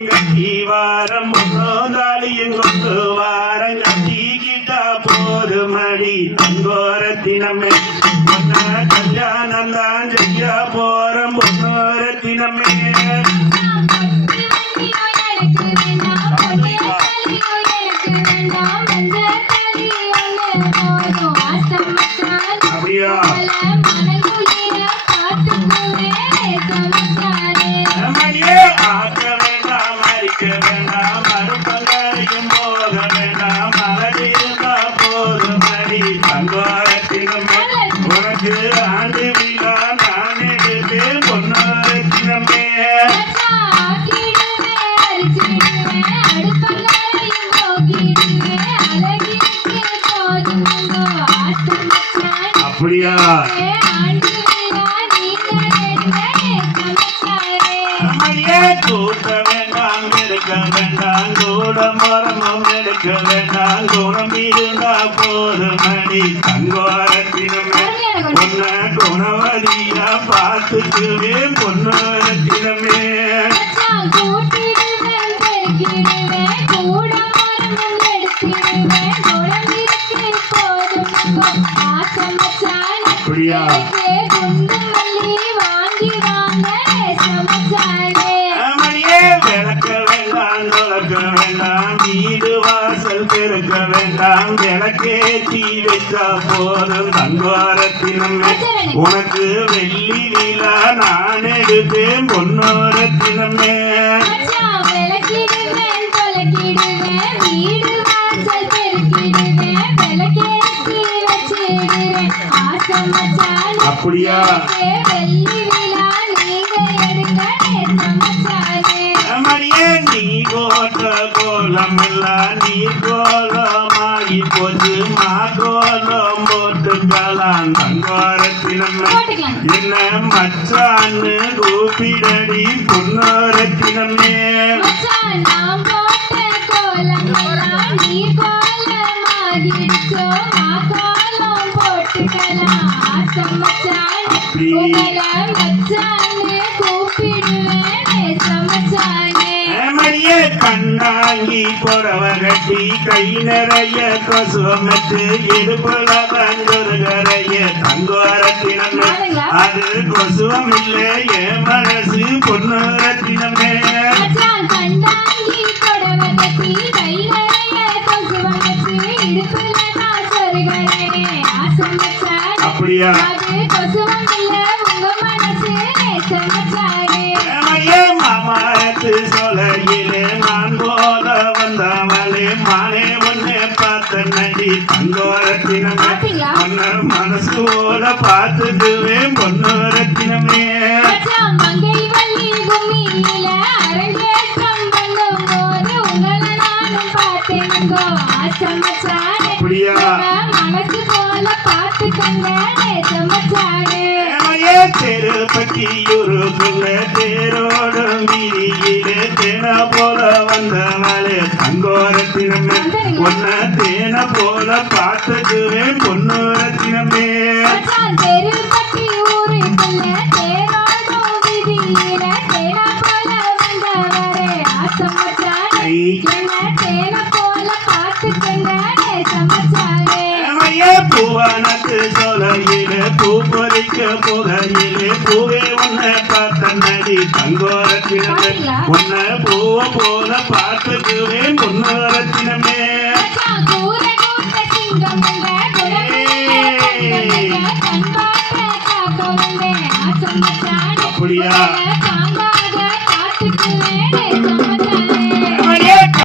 வாரம் தாலியும் கொண்டு வாரம் கட்டிக்கிட்டா போது மடி தங்கோரத்தினமே கல்யாணம் தான் செய்ய போற பொன்னோரத்தினமே அப்படியா ஆக்க வேண்டாம் மறிக்க வேண்டாம் மறுப்பங்களையும் போக வேண்டாம் மலடிருந்தா போது மடி தங்கோரத்தினமே உனக்கு ஆண்டு விழா நான் எடுத்தேன் பொன்னோரத்தினமே அப்படியா கூட்ட வேண்டாம் எடுக்க வேண்டாம் கூட மரமும் எடுக்க வேண்டாம் குணம் இருந்தா போது மணி தங்கோரத்தினமே பொன்ன குணவதியா பார்த்துக்குவே பொன்னோரத்தினமே அப்படியா விளக்க வேண்டாம் நுழக்க வேண்டாம் வீடு வாசல் பெருக்க வேண்டாம் விளக்கேற்றி வைத்தா போதும் தங்கோரத்தினமே உனக்கு வெள்ளி விழா நான் எடுப்பேன் பொன்னோரத்தினமே அப்படியா நீ கோட்ட கோலம் எல்லாம் நீ கோலமாகி போச்சு மா கோலம் போட்டுக்கலாம் தங்கோரத்தினமே என்ன மச்சான்னு கூப்பிடடி பொன்னோரத்தினமே கண்ணாங்கி புடவ கட்டி கை நிறைய கொசுவமற்று இடுப்புல தங்குறைய தங்கோரத்தினமே அது கொசுவம் இல்லை என் மனசு பொன்னோரத்தினமே அப்படியா மாமாத்து சொலையிலே நான் போல வந்தவளே மானே ஒன்னே பார்த்த நடி தங்கோரத்தினமே ஒன்ன மனசு போல பார்த்துக்குவேன் பொன்னோரத்தினமே அப்படியா திருப்பட்டியூருக்குள்ள தேரோடும் வீதியிலே தேன போல வந்தவளே தங்கோரத்தினமே ஒன்ன தேன போல பார்த்துக்குவேன் பொன்னோரத்தினமே பூவானத்து சொலையிலே பூ பொறிக்க புகையிலே பூவே உன்னை பார்த்த நடி தங்கோரத்தினமே உன்னை பூவ போல பார்த்துக்குவேன் பொன்னோரத்தினமே அப்படியா